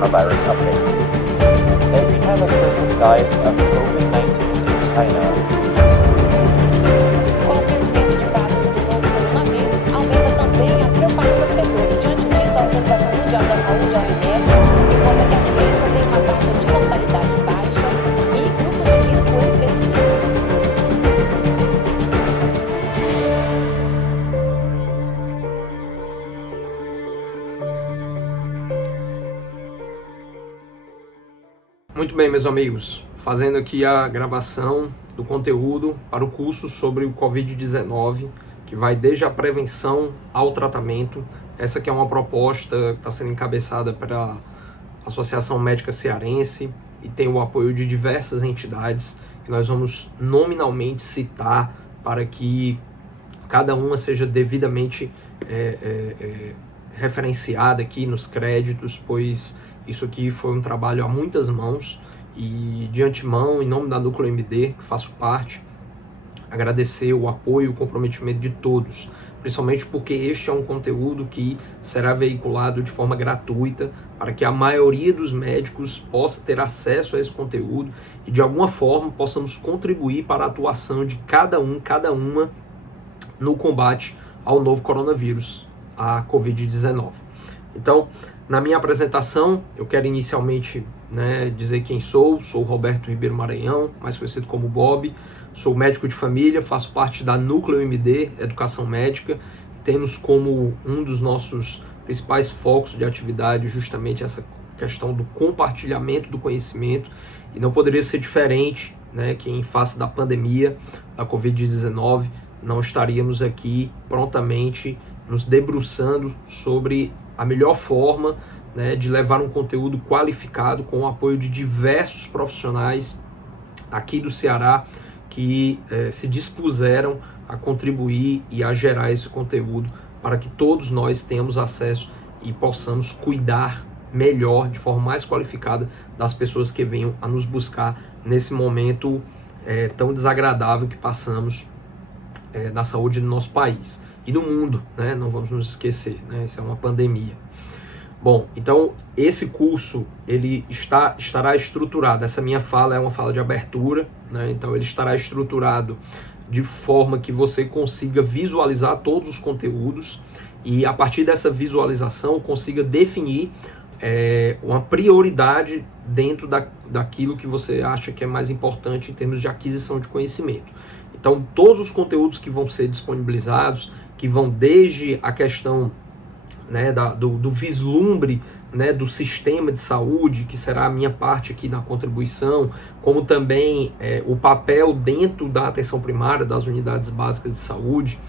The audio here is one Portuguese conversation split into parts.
coronavirus update. Every time a person dies of COVID-19 in China, Com o crescimento de casos do novo coronavírus, aumenta também a preocupação das pessoas. E diante disso, a Organização Mundial da Saúde, a OMS, informa que a doença tem uma taxa de mortalidade baixa e grupos de risco específicos. Muito bem, meus amigos, fazendo aqui a gravação do conteúdo para o curso sobre o Covid-19, que vai desde a prevenção ao tratamento. Essa aqui é uma proposta que está sendo encabeçada pela Associação Médica Cearense e tem o apoio de diversas entidades que nós vamos nominalmente citar para que cada uma seja devidamente referenciada aqui nos créditos, pois isso aqui foi um trabalho a muitas mãos e, de antemão, em nome da Núcleo MD, que faço parte, agradecer o apoio e o comprometimento de todos, principalmente porque este é um conteúdo que será veiculado de forma gratuita para que a maioria dos médicos possa ter acesso a esse conteúdo e, de alguma forma, possamos contribuir para a atuação de cada uma no combate ao novo coronavírus, a Covid-19. Então, na minha apresentação, eu quero inicialmente dizer quem sou. Sou Roberto Ribeiro Maranhão, mais conhecido como Bob. Sou médico de família, faço parte da Núcleo MD, Educação Médica. Temos como um dos nossos principais focos de atividade justamente essa questão do compartilhamento do conhecimento. E não poderia ser diferente, que em face da pandemia, da Covid-19, não estaríamos aqui prontamente nos debruçando sobre a melhor forma de levar um conteúdo qualificado com o apoio de diversos profissionais aqui do Ceará que se dispuseram a contribuir e a gerar esse conteúdo para que todos nós tenhamos acesso e possamos cuidar melhor, de forma mais qualificada, das pessoas que venham a nos buscar nesse momento tão desagradável que passamos na saúde do nosso país. E no mundo, não vamos nos esquecer, isso é uma pandemia. Bom, então esse curso ele estará estruturado, essa minha fala é uma fala de abertura, então ele estará estruturado de forma que você consiga visualizar todos os conteúdos e a partir dessa visualização consiga definir uma prioridade dentro daquilo que você acha que é mais importante em termos de aquisição de conhecimento. Então todos os conteúdos que vão ser disponibilizados, que vão desde a questão do vislumbre do sistema de saúde, que será a minha parte aqui na contribuição, como também o papel dentro da atenção primária, das unidades básicas de saúde,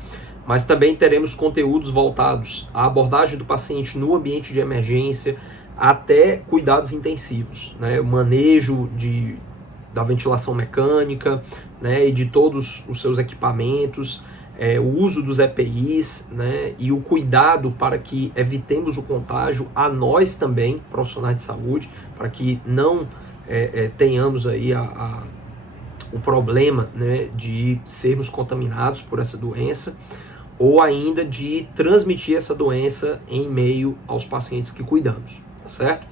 mas também teremos conteúdos voltados à abordagem do paciente no ambiente de emergência, até cuidados intensivos, o manejo da ventilação mecânica, e de todos os seus equipamentos, o uso dos EPIs, e o cuidado para que evitemos o contágio a nós também, profissionais de saúde, para que não tenhamos aí o problema de sermos contaminados por essa doença, ou ainda de transmitir essa doença em meio aos pacientes que cuidamos, tá certo?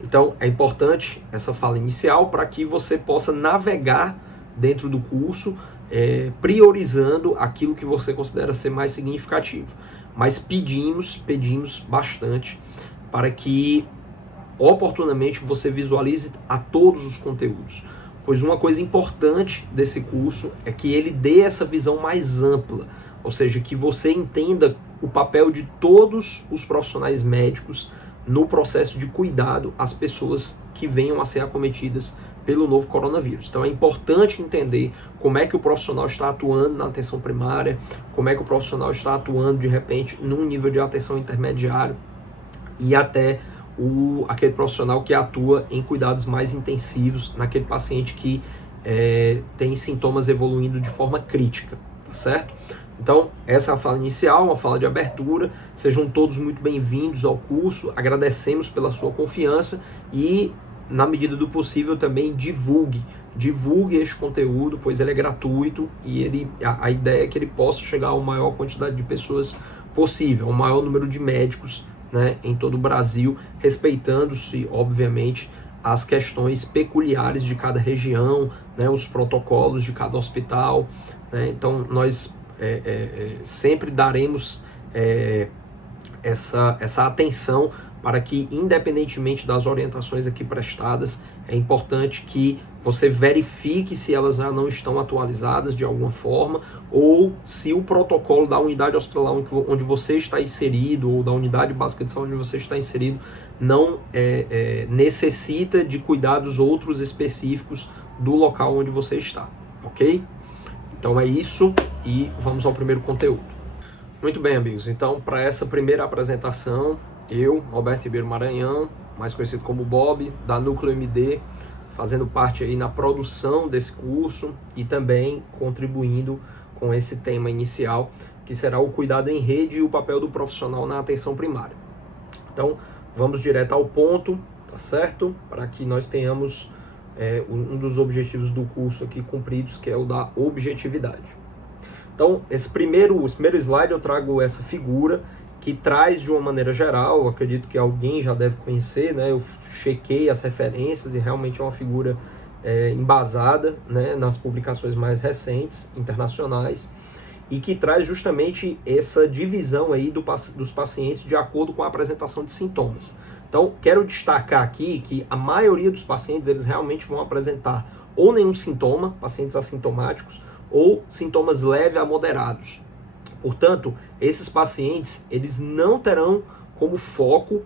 Então é importante essa fala inicial para que você possa navegar dentro do curso, priorizando aquilo que você considera ser mais significativo. Mas pedimos bastante para que oportunamente você visualize a todos os conteúdos, pois uma coisa importante desse curso é que ele dê essa visão mais ampla, ou seja, que você entenda o papel de todos os profissionais médicos no processo de cuidado às pessoas que venham a ser acometidas pelo novo coronavírus. Então é importante entender como é que o profissional está atuando na atenção primária, como é que o profissional está atuando de repente num nível de atenção intermediário e até aquele profissional que atua em cuidados mais intensivos naquele paciente que tem sintomas evoluindo de forma crítica, tá certo? Então, essa é a fala inicial, uma fala de abertura. Sejam todos muito bem-vindos ao curso, agradecemos pela sua confiança e, na medida do possível, também divulgue este conteúdo, pois ele é gratuito e a ideia é que ele possa chegar a uma maior quantidade de pessoas possível, ao maior número de médicos né, em todo o Brasil, respeitando-se, obviamente, as questões peculiares de cada região, né, os protocolos de cada hospital, né? Então nós sempre daremos essa atenção para que, independentemente das orientações aqui prestadas, é importante que você verifique se elas já não estão atualizadas de alguma forma, ou se o protocolo da unidade hospitalar onde você está inserido, ou da unidade básica de saúde onde você está inserido, não necessita de cuidados outros específicos do local onde você está, ok? Então é isso, e vamos ao primeiro conteúdo. Muito bem, amigos, então para essa primeira apresentação, eu, Roberto Ribeiro Maranhão, mais conhecido como Bob, da Núcleo MD, fazendo parte aí na produção desse curso e também contribuindo com esse tema inicial, que será o cuidado em rede e o papel do profissional na atenção primária. Então, vamos direto ao ponto, tá certo? Para que nós tenhamos um dos objetivos do curso aqui cumpridos, que é o da objetividade. Então, esse primeiro slide eu trago essa figura que traz de uma maneira geral, eu acredito que alguém já deve conhecer, né? Eu chequei as referências e realmente é uma figura embasada, né, nas publicações mais recentes, internacionais, e que traz justamente essa divisão aí dos pacientes de acordo com a apresentação de sintomas. Então, quero destacar aqui que a maioria dos pacientes, eles realmente vão apresentar ou nenhum sintoma, pacientes assintomáticos, ou sintomas leves a moderados. Portanto, esses pacientes, eles não terão como foco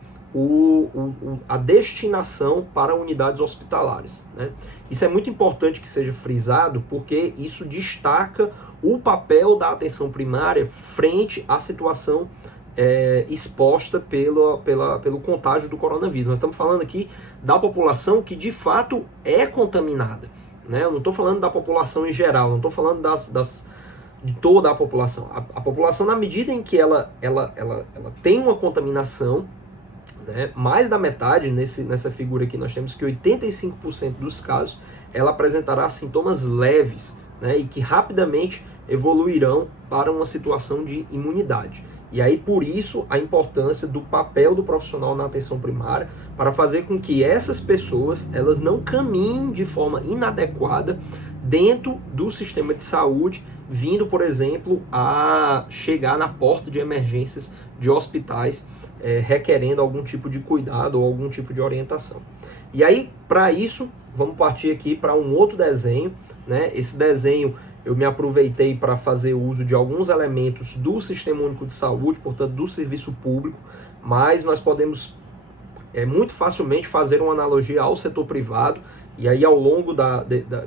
a destinação para unidades hospitalares, né? Isso é muito importante que seja frisado, porque isso destaca o papel da atenção primária frente à situação exposta pelo contágio do coronavírus. Nós estamos falando aqui da população que de fato é contaminada, né? Eu não estou falando da população em geral, não estou falando de toda a população. A população, na medida em que ela tem uma contaminação, né, mais da metade, nessa figura aqui nós temos que 85% dos casos ela apresentará sintomas leves, né, e que rapidamente evoluirão para uma situação de imunidade. E aí, por isso, a importância do papel do profissional na atenção primária para fazer com que essas pessoas elas não caminhem de forma inadequada dentro do sistema de saúde, vindo, por exemplo, a chegar na porta de emergências de hospitais, requerendo algum tipo de cuidado ou algum tipo de orientação. E aí, para isso, vamos partir aqui para um outro desenho, né? Esse desenho eu me aproveitei para fazer uso de alguns elementos do Sistema Único de Saúde, portanto, do serviço público, mas nós podemos muito facilmente fazer uma analogia ao setor privado, e aí ao longo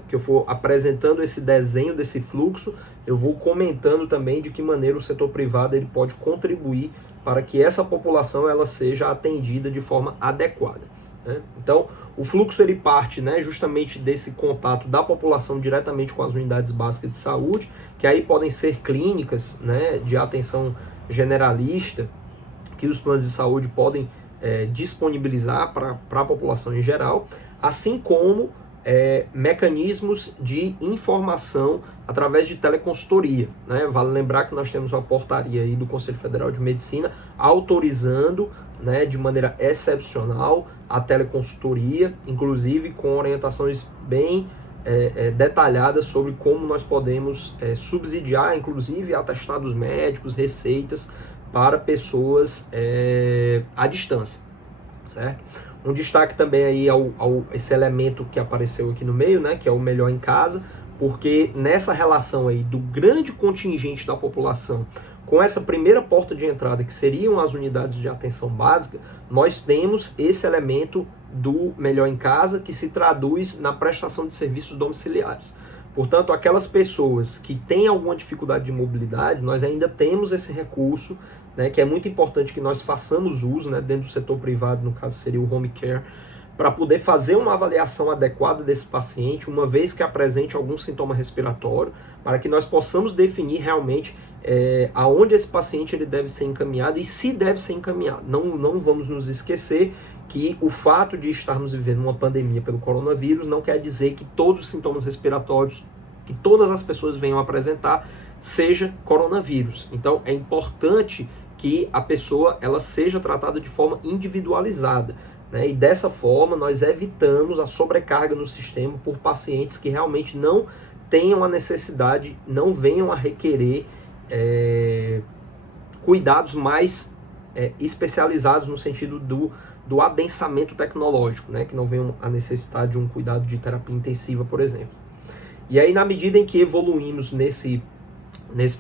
que eu for apresentando esse desenho desse fluxo, eu vou comentando também de que maneira o setor privado ele pode contribuir para que essa população ela seja atendida de forma adequada, né? Então, o fluxo ele parte, né, justamente desse contato da população diretamente com as unidades básicas de saúde, que aí podem ser clínicas, né, de atenção generalista, que os planos de saúde podem disponibilizar para a população em geral, assim como mecanismos de informação através de teleconsultoria, né? Vale lembrar que nós temos uma portaria aí do Conselho Federal de Medicina autorizando, né, de maneira excepcional a teleconsultoria, inclusive com orientações bem detalhadas sobre como nós podemos subsidiar, inclusive atestados médicos, receitas para pessoas à distância, certo? Um destaque também aí esse elemento que apareceu aqui no meio, né, que é o Melhor em Casa, porque nessa relação aí do grande contingente da população com essa primeira porta de entrada, que seriam as unidades de atenção básica, nós temos esse elemento do Melhor em Casa, que se traduz na prestação de serviços domiciliares. Portanto, aquelas pessoas que têm alguma dificuldade de mobilidade, nós ainda temos esse recurso, né, que é muito importante que nós façamos uso, né, dentro do setor privado, no caso seria o home care, para poder fazer uma avaliação adequada desse paciente, uma vez que apresente algum sintoma respiratório, para que nós possamos definir realmente aonde esse paciente ele deve ser encaminhado e se deve ser encaminhado. Não vamos nos esquecer que o fato de estarmos vivendo uma pandemia pelo coronavírus não quer dizer que todos os sintomas respiratórios que todas as pessoas venham apresentar seja coronavírus. Então é importante que a pessoa ela seja tratada de forma individualizada, né? E dessa forma nós evitamos a sobrecarga no sistema por pacientes que realmente não tenham a necessidade, não venham a requerer cuidados mais especializados no sentido do adensamento tecnológico, né? Que não venham a necessidade de um cuidado de terapia intensiva, por exemplo. E aí, na medida em que evoluímos nesse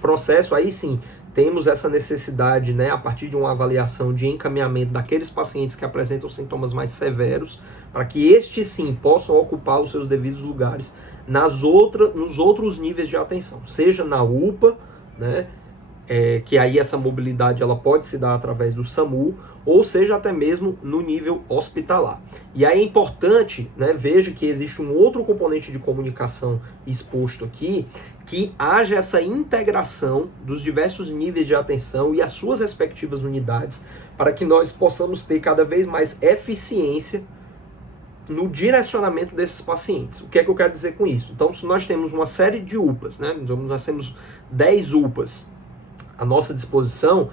processo, aí sim, temos essa necessidade, né, a partir de uma avaliação de encaminhamento daqueles pacientes que apresentam sintomas mais severos, para que estes sim possam ocupar os seus devidos lugares nos outros níveis de atenção, seja na UPA, né, que aí essa mobilidade ela pode se dar através do SAMU, ou seja até mesmo no nível hospitalar. E aí é importante, né, veja que existe um outro componente de comunicação exposto aqui, que haja essa integração dos diversos níveis de atenção e as suas respectivas unidades, para que nós possamos ter cada vez mais eficiência no direcionamento desses pacientes. O que é que eu quero dizer com isso? Então, se nós temos uma série de UPAs, né, então nós temos 10 UPAs à nossa disposição,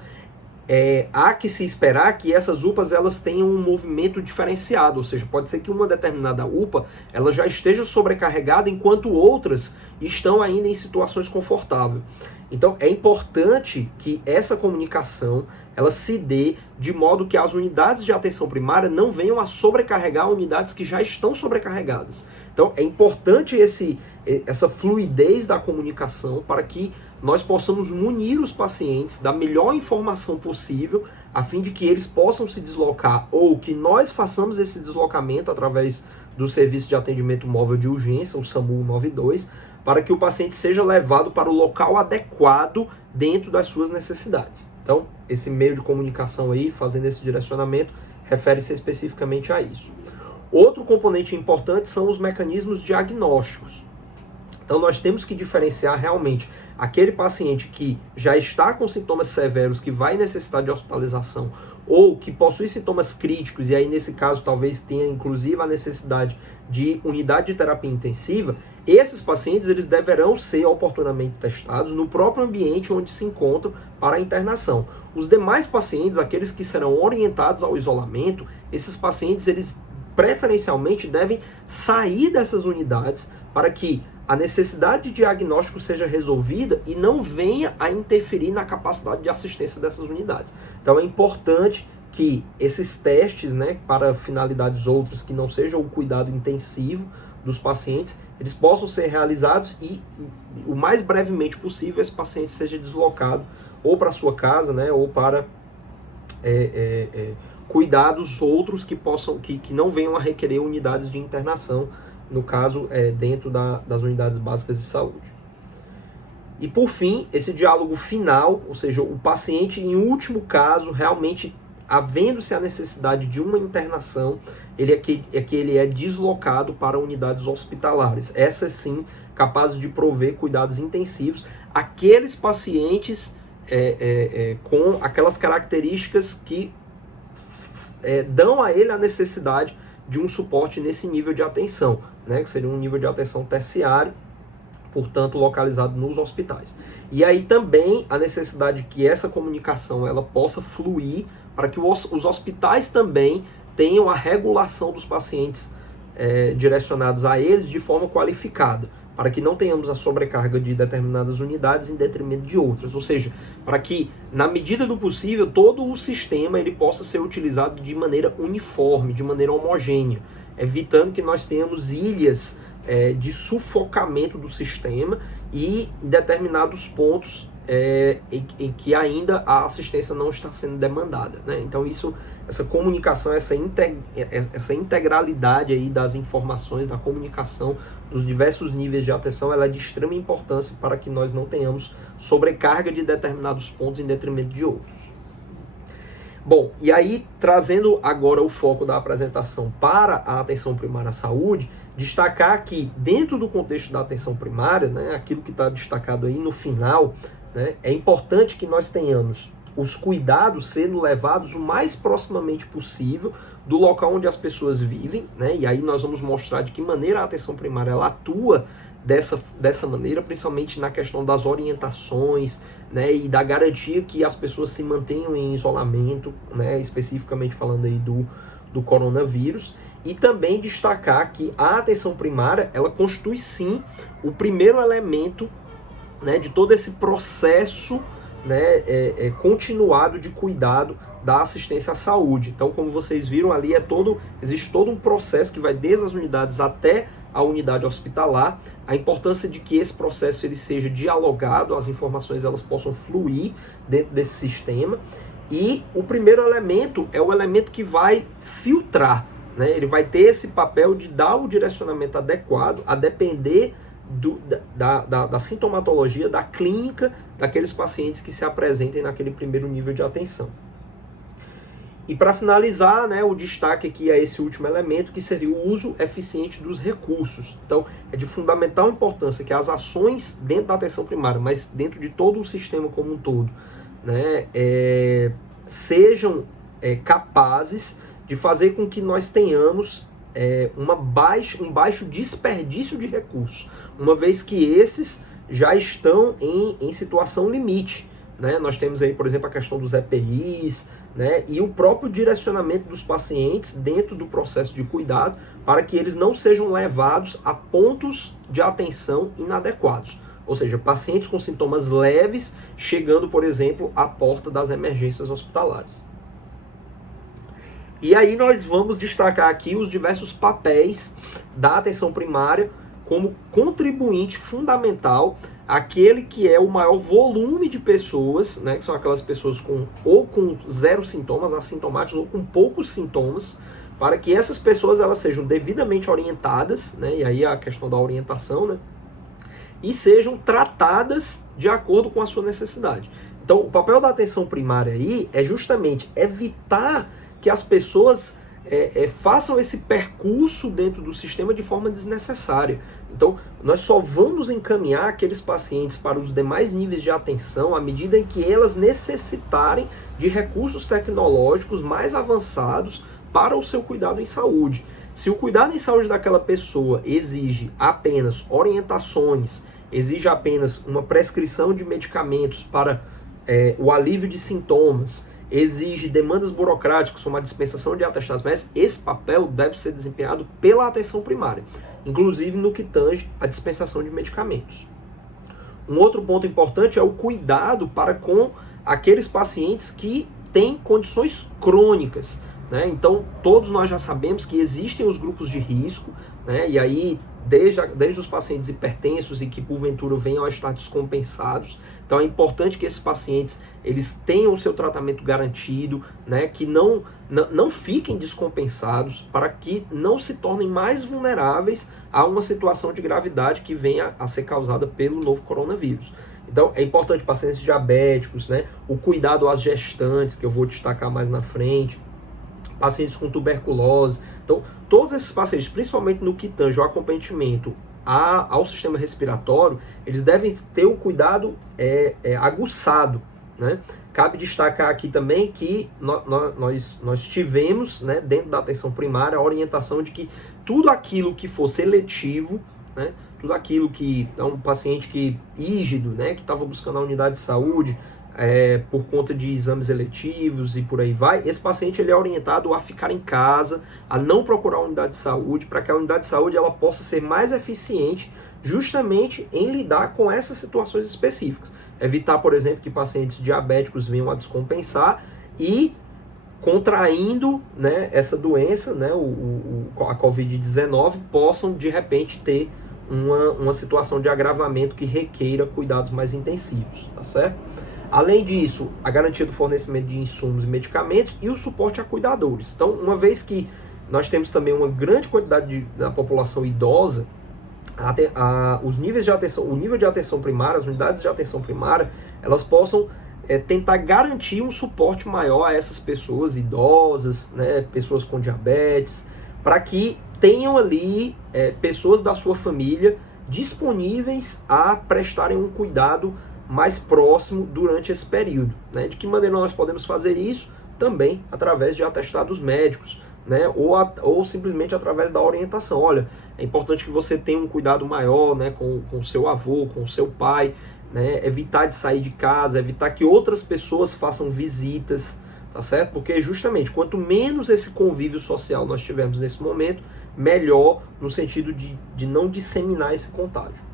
há que se esperar que essas UPAs elas tenham um movimento diferenciado, ou seja, pode ser que uma determinada UPA ela já esteja sobrecarregada enquanto outras estão ainda em situações confortáveis. Então é importante que essa comunicação ela se dê de modo que as unidades de atenção primária não venham a sobrecarregar unidades que já estão sobrecarregadas. Então é importante essa fluidez da comunicação para que nós possamos munir os pacientes da melhor informação possível, a fim de que eles possam se deslocar ou que nós façamos esse deslocamento através do serviço de atendimento móvel de urgência, o SAMU 92, para que o paciente seja levado para o local adequado dentro das suas necessidades. Então, esse meio de comunicação aí, fazendo esse direcionamento, refere-se especificamente a isso. Outro componente importante são os mecanismos diagnósticos. Então, nós temos que diferenciar realmente aquele paciente que já está com sintomas severos, que vai necessitar de hospitalização, ou que possui sintomas críticos, e aí nesse caso talvez tenha inclusive a necessidade de unidade de terapia intensiva. Esses pacientes eles deverão ser oportunamente testados no próprio ambiente onde se encontram para a internação. Os demais pacientes, aqueles que serão orientados ao isolamento, esses pacientes eles preferencialmente devem sair dessas unidades para que a necessidade de diagnóstico seja resolvida e não venha a interferir na capacidade de assistência dessas unidades. Então é importante que esses testes, né, para finalidades outras que não sejam o cuidado intensivo dos pacientes, eles possam ser realizados e o mais brevemente possível esse paciente seja deslocado ou para sua casa, né, ou para cuidados outros que não venham a requerer unidades de internação, no caso, dentro das unidades básicas de saúde. E por fim, esse diálogo final, ou seja, o paciente, em último caso, realmente, havendo-se a necessidade de uma internação, ele é deslocado para unidades hospitalares. Essas sim, capazes de prover cuidados intensivos, aqueles pacientes com aquelas características que dão a ele a necessidade de um suporte nesse nível de atenção, né, que seria um nível de atenção terciário, portanto localizado nos hospitais. E aí também a necessidade que essa comunicação ela possa fluir para que os hospitais também tenham a regulação dos pacientes direcionados a eles de forma qualificada, para que não tenhamos a sobrecarga de determinadas unidades em detrimento de outras, ou seja, para que, na medida do possível, todo o sistema ele possa ser utilizado de maneira uniforme, de maneira homogênea, evitando que nós tenhamos ilhas de sufocamento do sistema e em determinados pontos em que ainda a assistência não está sendo demandada, né? Então essa comunicação, essa integralidade aí das informações, da comunicação dos diversos níveis de atenção, ela é de extrema importância para que nós não tenhamos sobrecarga de determinados pontos em detrimento de outros. Bom, e aí trazendo agora o foco da apresentação para a atenção primária à saúde, destacar que dentro do contexto da atenção primária, né, aquilo que está destacado aí no final, né, é importante que nós tenhamos os cuidados sendo levados o mais proximamente possível do local onde as pessoas vivem, né? E aí nós vamos mostrar de que maneira a atenção primária ela atua dessa maneira, principalmente na questão das orientações, né, e da garantia que as pessoas se mantenham em isolamento, né, especificamente falando aí do coronavírus. E também destacar que a atenção primária, ela constitui sim o primeiro elemento, né, de todo esse processo, né, continuado de cuidado da assistência à saúde. Então, como vocês viram ali, existe todo um processo que vai desde as unidades até a unidade hospitalar. A importância de que esse processo ele seja dialogado, as informações elas possam fluir dentro desse sistema. E o primeiro elemento é o elemento que vai filtrar, né? Ele vai ter esse papel de dar o direcionamento adequado, a depender da sintomatologia, da clínica daqueles pacientes que se apresentem naquele primeiro nível de atenção. E para finalizar, né, o destaque aqui é esse último elemento, que seria o uso eficiente dos recursos. Então, é de fundamental importância que as ações dentro da atenção primária, mas dentro de todo o sistema como um todo, né, sejam capazes de fazer com que nós tenhamos um baixo desperdício de recursos, uma vez que esses já estão em situação limite, né? Nós temos aí, por exemplo, a questão dos EPIs, né, e o próprio direcionamento dos pacientes dentro do processo de cuidado para que eles não sejam levados a pontos de atenção inadequados. Ou seja, pacientes com sintomas leves chegando, por exemplo, à porta das emergências hospitalares. E aí nós vamos destacar aqui os diversos papéis da atenção primária como contribuinte fundamental, aquele que é o maior volume de pessoas, né, que são aquelas pessoas com zero sintomas, assintomáticos, ou com poucos sintomas, para que essas pessoas elas sejam devidamente orientadas, né, e aí a questão da orientação, né, e sejam tratadas de acordo com a sua necessidade. Então, o papel da atenção primária aí é justamente evitar que as pessoas façam esse percurso dentro do sistema de forma desnecessária. Então, nós só vamos encaminhar aqueles pacientes para os demais níveis de atenção à medida em que elas necessitarem de recursos tecnológicos mais avançados para o seu cuidado em saúde. Se o cuidado em saúde daquela pessoa exige apenas orientações, exige apenas uma prescrição de medicamentos para o alívio de sintomas, exige demandas burocráticas, como a dispensação de atestados médicos, esse papel deve ser desempenhado pela atenção primária, inclusive no que tange a dispensação de medicamentos. Um outro ponto importante é o cuidado para com aqueles pacientes que têm condições crônicas, né? Então, todos nós já sabemos que existem os grupos de risco, né? E aí, desde os pacientes hipertensos e que porventura venham a estar descompensados. Então é importante que esses pacientes eles tenham o seu tratamento garantido, né, que não fiquem descompensados, para que não se tornem mais vulneráveis a uma situação de gravidade que venha a ser causada pelo novo coronavírus. Então é importante pacientes diabéticos, né, o cuidado às gestantes, que eu vou destacar mais na frente, pacientes com tuberculose. Então, todos esses pacientes, principalmente no que tange o acometimento ao sistema respiratório, eles devem ter o cuidado aguçado, né? Cabe destacar aqui também que nós tivemos, né, dentro da atenção primária, a orientação de que tudo aquilo que for seletivo, né, tudo aquilo que é um paciente rígido, né, que estava buscando a unidade de saúde, por conta de exames eletivos e por aí vai, esse paciente ele é orientado a ficar em casa, a não procurar a unidade de saúde, para que a unidade de saúde ela possa ser mais eficiente justamente em lidar com essas situações específicas. Evitar, por exemplo, que pacientes diabéticos venham a descompensar e contraindo, né, essa doença, né, a Covid-19, possam de repente ter uma situação de agravamento que requeira cuidados mais intensivos, tá certo? Além disso, a garantia do fornecimento de insumos e medicamentos e o suporte a cuidadores. Então, uma vez que nós temos também uma grande quantidade da população idosa, os níveis de atenção, o nível de atenção primária, as unidades de atenção primária, elas possam tentar garantir um suporte maior a essas pessoas idosas, né, pessoas com diabetes, para que tenham ali pessoas da sua família disponíveis a prestarem um cuidado mais próximo durante esse período, né? De que maneira nós podemos fazer isso? Também através de atestados médicos, né, ou simplesmente através da orientação. Olha, é importante que você tenha um cuidado maior, né, com o seu avô, com o seu pai, né, evitar de sair de casa, evitar que outras pessoas façam visitas, tá certo? Porque justamente quanto menos esse convívio social nós tivermos nesse momento, melhor no sentido de não disseminar esse contágio.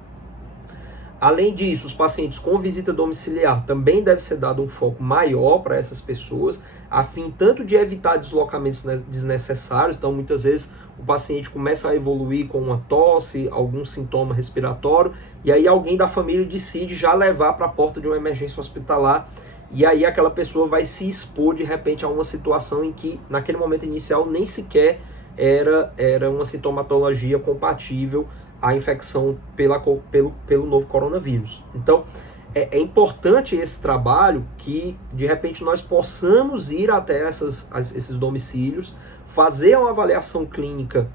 Além disso, os pacientes com visita domiciliar também deve ser dado um foco maior para essas pessoas, a fim tanto de evitar deslocamentos desnecessários. Então, muitas vezes o paciente começa a evoluir com uma tosse, algum sintoma respiratório, e aí alguém da família decide já levar para a porta de uma emergência hospitalar, e aí aquela pessoa vai se expor de repente a uma situação em que naquele momento inicial nem sequer era uma sintomatologia compatível à infecção pelo novo coronavírus. Então, é importante esse trabalho que, de repente, nós possamos ir até esses domicílios, fazer uma avaliação clínica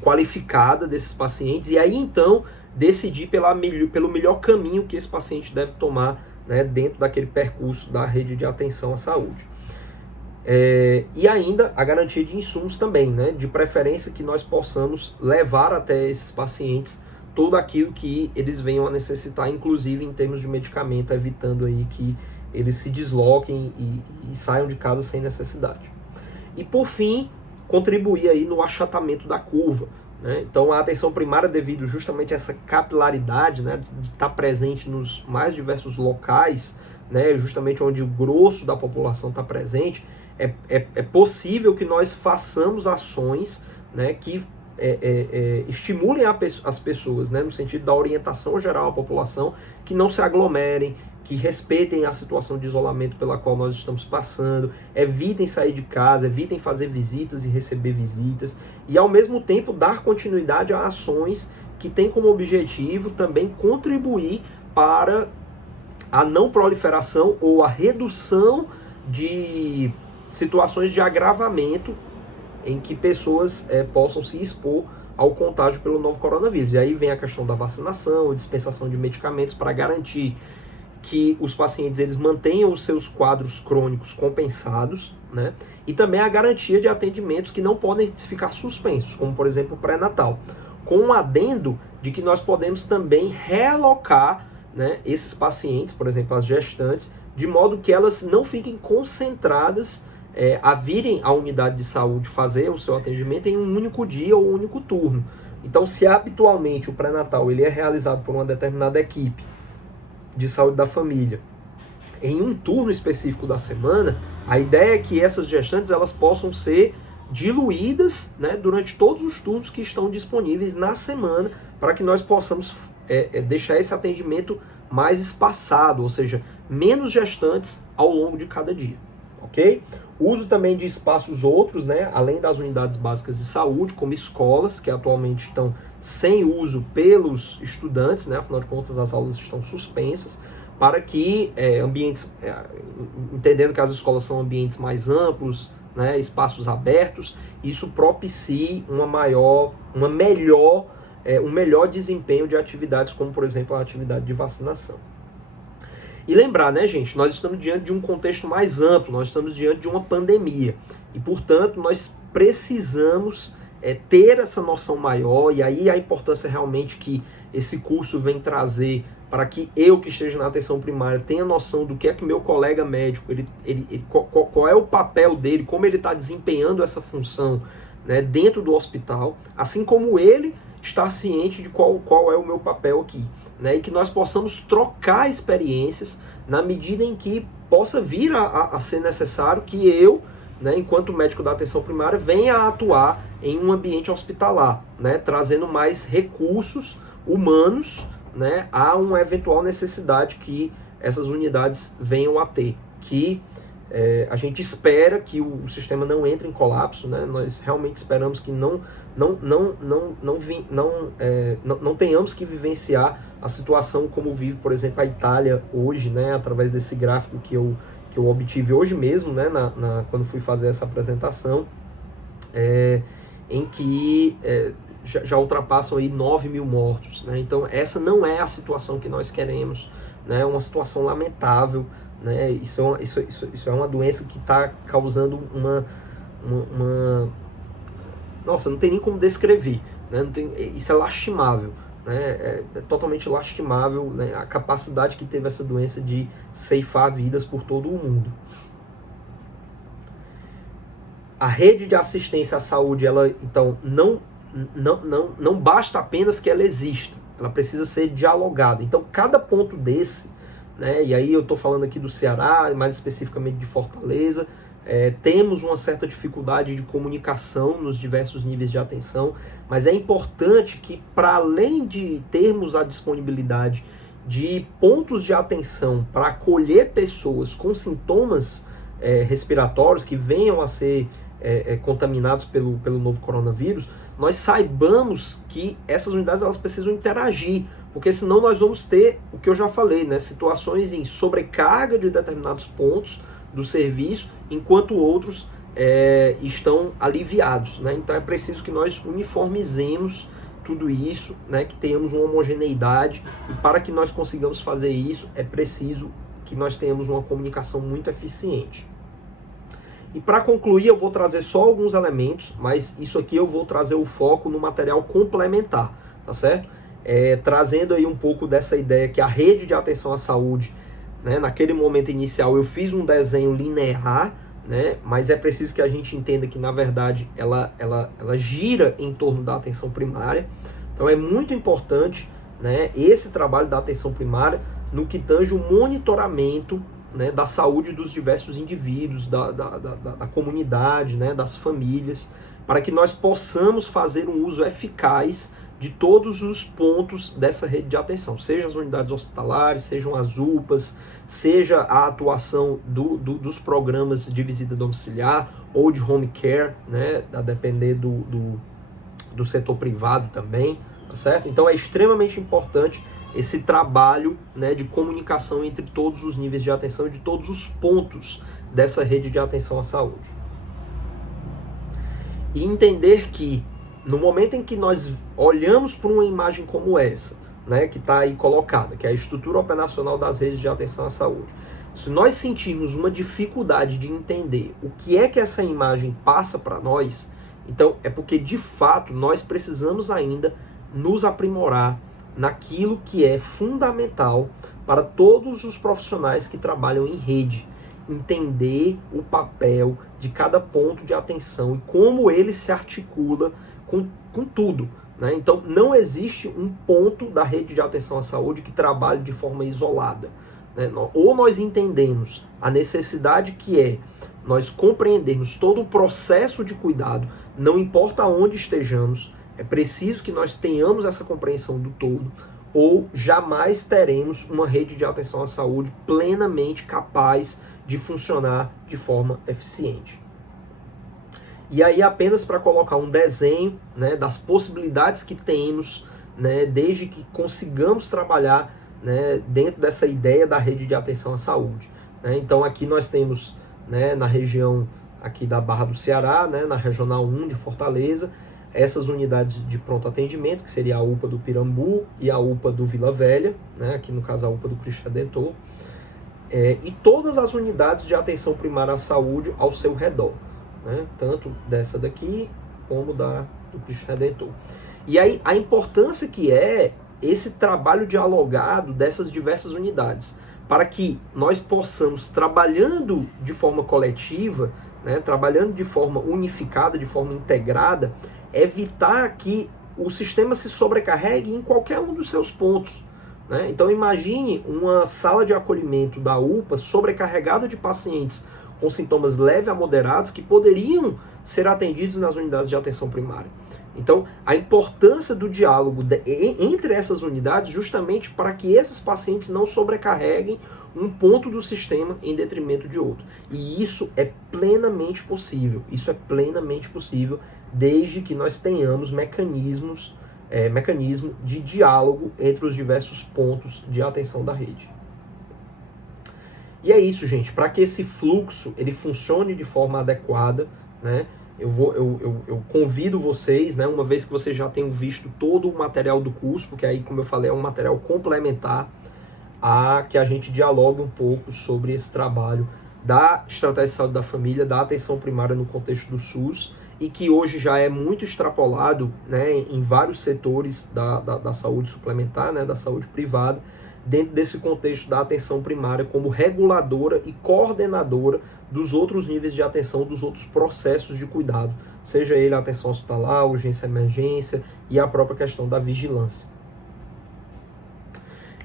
qualificada desses pacientes e aí, então, decidir pelo melhor caminho que esse paciente deve tomar, né, dentro daquele percurso da rede de atenção à saúde. E ainda a garantia de insumos também, né? De preferência que nós possamos levar até esses pacientes tudo aquilo que eles venham a necessitar, inclusive em termos de medicamento, evitando aí que eles se desloquem e saiam de casa sem necessidade. E por fim, contribuir aí no achatamento da curva, né? Então a atenção primária, devido justamente a essa capilaridade, né, de estar presente nos mais diversos locais, né, justamente onde o grosso da população está presente, é possível que nós façamos ações, né, que estimulem as pessoas, né, no sentido da orientação geral à população, que não se aglomerem, que respeitem a situação de isolamento pela qual nós estamos passando, evitem sair de casa, evitem fazer visitas e receber visitas, e ao mesmo tempo dar continuidade a ações que têm como objetivo também contribuir para a não proliferação ou a redução de situações de agravamento em que pessoas possam se expor ao contágio pelo novo coronavírus. E aí vem a questão da vacinação, a dispensação de medicamentos para garantir que os pacientes eles mantenham os seus quadros crônicos compensados, né? E também a garantia de atendimentos que não podem ficar suspensos, como por exemplo o pré-natal, com um adendo de que nós podemos também realocar, né, esses pacientes, por exemplo as gestantes, de modo que elas não fiquem concentradas a virem à unidade de saúde fazer o seu atendimento em um único dia ou um único turno. Então, se habitualmente o pré-natal ele é realizado por uma determinada equipe de saúde da família em um turno específico da semana, a ideia é que essas gestantes elas possam ser diluídas, né, durante todos os turnos que estão disponíveis na semana, para que nós possamos deixar esse atendimento mais espaçado, ou seja, menos gestantes ao longo de cada dia, ok? O uso também de espaços outros, né, além das unidades básicas de saúde, como escolas, que atualmente estão sem uso pelos estudantes, né, afinal de contas as aulas estão suspensas, para que ambientes, entendendo que as escolas são ambientes mais amplos, né, espaços abertos, isso propicie um melhor desempenho de atividades, como por exemplo a atividade de vacinação. E lembrar, né, gente, nós estamos diante de um contexto mais amplo, nós estamos diante de uma pandemia, e portanto nós precisamos ter essa noção maior, e aí a importância realmente que esse curso vem trazer para que eu que esteja na atenção primária tenha noção do que é que meu colega médico, qual é o papel dele, como ele está desempenhando essa função, né, dentro do hospital, assim como ele estar ciente de qual é o meu papel aqui, né, e que nós possamos trocar experiências na medida em que possa vir a ser necessário que eu, né, enquanto médico da atenção primária, venha a atuar em um ambiente hospitalar, né, trazendo mais recursos humanos, né, a uma eventual necessidade que essas unidades venham a ter, que a gente espera que o sistema não entre em colapso, né, nós realmente esperamos que não tenhamos que vivenciar a situação como vive, por exemplo, a Itália hoje, né, através desse gráfico que eu obtive hoje mesmo, né, quando fui fazer essa apresentação, em que já ultrapassam aí 9 mil mortos, né? Então essa não é a situação que nós queremos, né? É uma situação lamentável, né? Isso é uma doença que está causando Nossa, não tem nem como descrever, né? Isso é lastimável, né? É totalmente lastimável, né? A capacidade que teve essa doença de ceifar vidas por todo o mundo. A rede de assistência à saúde, ela, então, não basta apenas que ela exista, ela precisa ser dialogada. Então, cada ponto desse, né? E aí eu estou falando aqui do Ceará, mais especificamente de Fortaleza, temos uma certa dificuldade de comunicação nos diversos níveis de atenção, mas é importante que, para além de termos a disponibilidade de pontos de atenção para acolher pessoas com sintomas respiratórios que venham a ser contaminados pelo novo coronavírus, nós saibamos que essas unidades elas precisam interagir, porque senão nós vamos ter o que eu já falei, né, situações em sobrecarga de determinados pontos do serviço, enquanto outros estão aliviados, né? Então é preciso que nós uniformizemos tudo isso, né? Que tenhamos uma homogeneidade, e para que nós consigamos fazer isso é preciso que nós tenhamos uma comunicação muito eficiente. E para concluir, eu vou trazer só alguns elementos, mas isso aqui eu vou trazer o foco no material complementar, tá certo? Trazendo aí um pouco dessa ideia que a rede de atenção à saúde, né, naquele momento inicial eu fiz um desenho linear, né, mas é preciso que a gente entenda que, na verdade, ela gira em torno da atenção primária. Então é muito importante, né, esse trabalho da atenção primária no que tange o monitoramento, né, da saúde dos diversos indivíduos, da comunidade, né, das famílias, para que nós possamos fazer um uso eficaz de todos os pontos dessa rede de atenção, seja as unidades hospitalares, sejam as UPAs, seja a atuação dos programas de visita domiciliar ou de home care, né, a depender do setor privado também, tá certo? Então é extremamente importante esse trabalho, né, de comunicação entre todos os níveis de atenção e de todos os pontos dessa rede de atenção à saúde. E entender que, no momento em que nós olhamos para uma imagem como essa, né, que está aí colocada, que é a estrutura operacional das redes de atenção à saúde, se nós sentirmos uma dificuldade de entender o que é que essa imagem passa para nós, então é porque, de fato, nós precisamos ainda nos aprimorar naquilo que é fundamental para todos os profissionais que trabalham em rede. Entender o papel de cada ponto de atenção e como ele se articula com tudo, né? Então não existe um ponto da rede de atenção à saúde que trabalhe de forma isolada, né? Ou nós entendemos a necessidade que é nós compreendermos todo o processo de cuidado, não importa onde estejamos, é preciso que nós tenhamos essa compreensão do todo, ou jamais teremos uma rede de atenção à saúde plenamente capaz de funcionar de forma eficiente. E aí, apenas para colocar um desenho, né, das possibilidades que temos, né, desde que consigamos trabalhar, né, dentro dessa ideia da rede de atenção à saúde, né? Então aqui nós temos, né, na região aqui da Barra do Ceará, né, na Regional 1 de Fortaleza, essas unidades de pronto atendimento, que seria a UPA do Pirambu e a UPA do Vila Velha, né, aqui no caso a UPA do Cristo Redentor, e todas as unidades de atenção primária à saúde ao seu redor, né, tanto dessa daqui como do Cristo Redentor. E aí a importância que é esse trabalho dialogado dessas diversas unidades, para que nós possamos, trabalhando de forma coletiva, né, trabalhando de forma unificada, de forma integrada, evitar que o sistema se sobrecarregue em qualquer um dos seus pontos, né? Então imagine uma sala de acolhimento da UPA sobrecarregada de pacientes com sintomas leves a moderados que poderiam ser atendidos nas unidades de atenção primária. Então a importância do diálogo entre essas unidades, justamente para que esses pacientes não sobrecarreguem um ponto do sistema em detrimento de outro. E isso é plenamente possível. Isso é plenamente possível desde que nós tenhamos mecanismo de diálogo entre os diversos pontos de atenção da rede. E é isso, gente. Para que esse fluxo ele funcione de forma adequada, né, eu convido vocês, né, uma vez que vocês já tenham visto todo o material do curso, porque aí, como eu falei, é um material complementar, a que a gente dialogue um pouco sobre esse trabalho da estratégia de saúde da família, da atenção primária no contexto do SUS, e que hoje já é muito extrapolado, né, em vários setores da saúde suplementar, né, da saúde privada, dentro desse contexto da atenção primária como reguladora e coordenadora dos outros níveis de atenção, dos outros processos de cuidado, seja ele a atenção hospitalar, urgência, emergência e a própria questão da vigilância.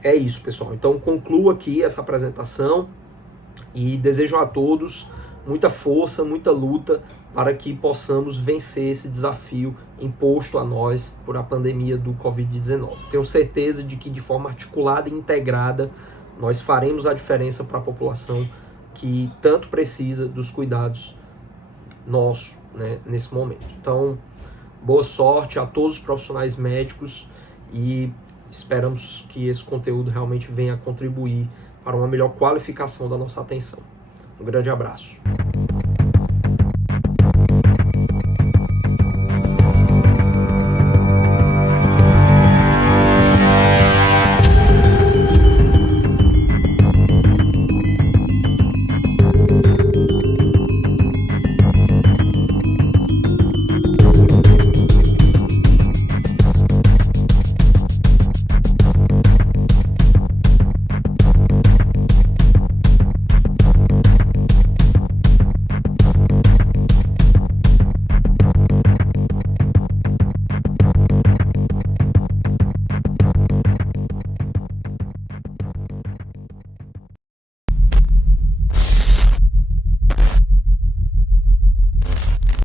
É isso, pessoal. Então, concluo aqui essa apresentação e desejo a todos muita força, muita luta para que possamos vencer esse desafio imposto a nós por a pandemia do Covid-19. Tenho certeza de que de forma articulada e integrada nós faremos a diferença para a população que tanto precisa dos cuidados nossos, né, nesse momento. Então, boa sorte a todos os profissionais médicos e esperamos que esse conteúdo realmente venha a contribuir para uma melhor qualificação da nossa atenção. Um grande abraço.